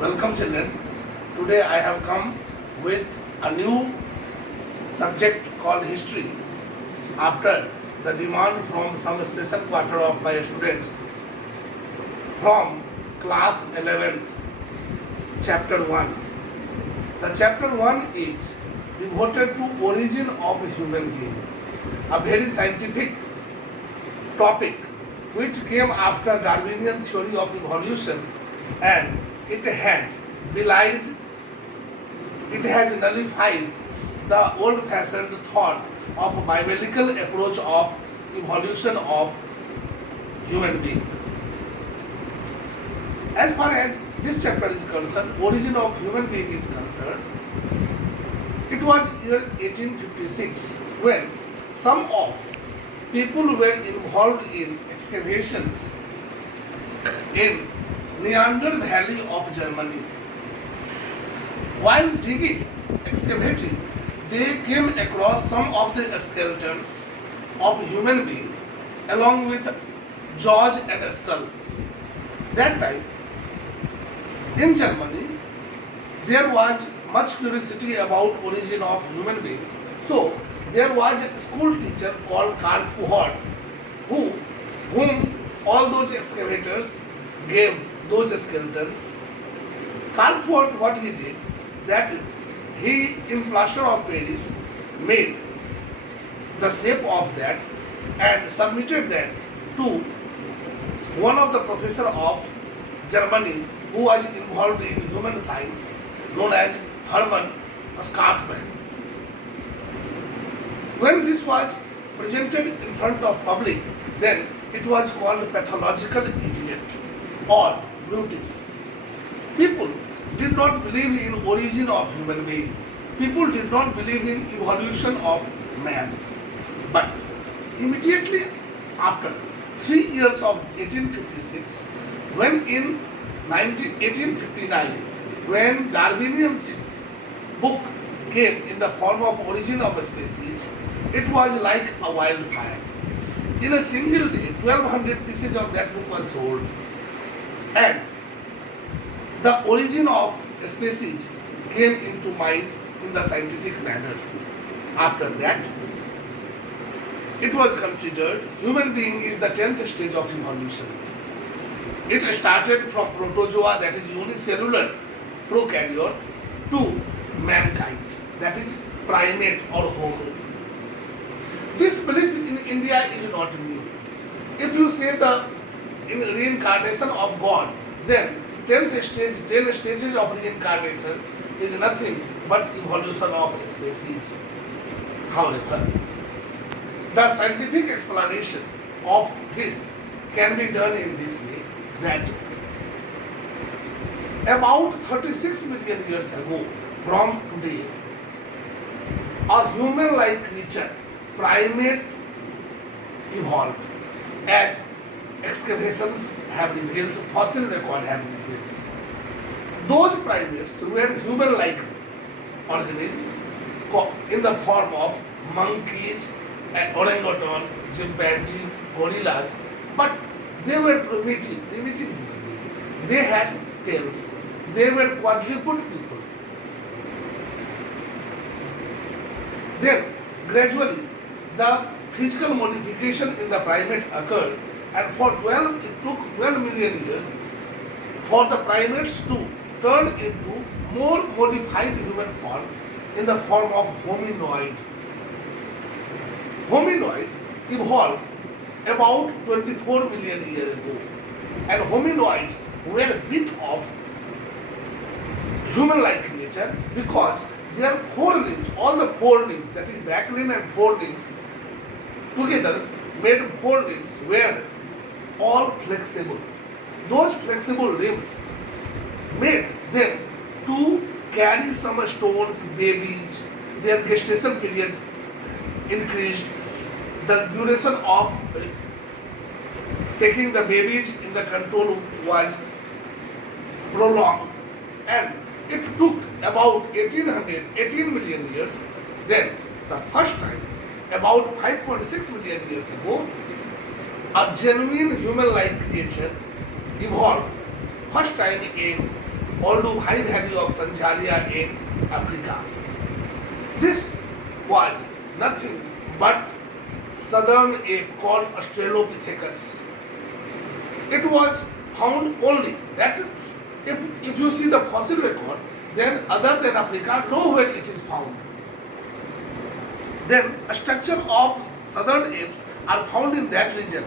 Welcome children. Today I have come with a new subject called history after the demand from some special quarter of my students from class 11th chapter 1. The chapter 1 is devoted to origin of human being, a very scientific topic which came after Darwinian theory of evolution, and it has belied, it has nullified the old-fashioned thought of biological approach of evolution of human being. As far as this chapter is concerned, origin of human being is concerned, it was year 1856 when some of people were involved in excavations in Neander Valley of Germany. While digging, excavating, they came across some of the skeletons of human being along with jaws and skull. That time, in Germany, there was much curiosity about origin of human being. So there was a school teacher called Karl Fuhrt, whom all those excavators gave those skeletons. Karl Fuhrt, what he did, that he in plaster of Paris made the shape of that and submitted that to one of the professor of Germany who was involved in human science, known as Hermann Skarpman. When this was presented in front of public, then it was called pathological idiot or Brutus. People did not believe in origin of human being. People did not believe in evolution of man. But immediately after 3 years of 1856, when in 1859, when Darwinian book came in the form of Origin of Species, it was like a wildfire. In a single day, 1200 pieces of that book was sold. And the origin of species came into mind in the scientific manner. After that, it was considered human being is the 10th stage of evolution. It started from protozoa, that is unicellular prokaryote, to mankind, that is primate or homo. This belief in India is not new. If you say the reincarnation of God, then 10 stages of reincarnation is nothing but evolution of species. However, the scientific explanation of this can be done in this way, that about 36 million years ago from today, a human-like creature, primate, evolved as excavations have revealed, fossil record have revealed. Those primates were human-like organisms in the form of monkeys, orangutan, chimpanzee, gorillas, but they were primitive human beings. They had tails. They were quadruped people. Then gradually the physical modification in the primate occurred, and it took 12 million years for the primates to turn into more modified human form in the form of hominoid. Hominoid evolved about 24 million years ago, and hominoids were a bit of human-like creature because their forelimbs, all the forelimbs, that is back limb and forelimbs together made forelimbs were all flexible. Those flexible limbs made them to carry some stones, babies. Their gestation period increased. The duration of taking the babies in the control was prolonged, and it took about 18 million years. Then the first time, about 5.6 million years ago, a genuine human-like creature evolved first time in Olduvai Valley of Tanzania in Africa. This was nothing but southern ape called Australopithecus. It was found only that if you see the fossil record, then other than Africa, nowhere it is found. Then a structure of southern apes are found in that region.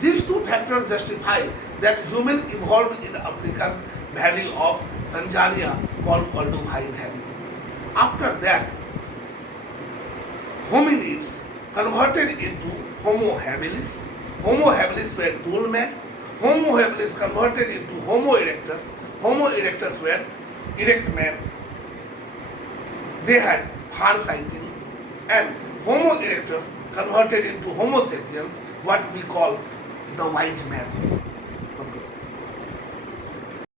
These two factors justify that human evolved in African valley of Tanzania called Olduvai Valley. After that, hominids converted into Homo habilis. Homo habilis were tool men. Homo habilis converted into Homo erectus. Homo erectus were erect men. They had far sighting, and Homo erectus converted into Homo sapiens, what we call the wise man.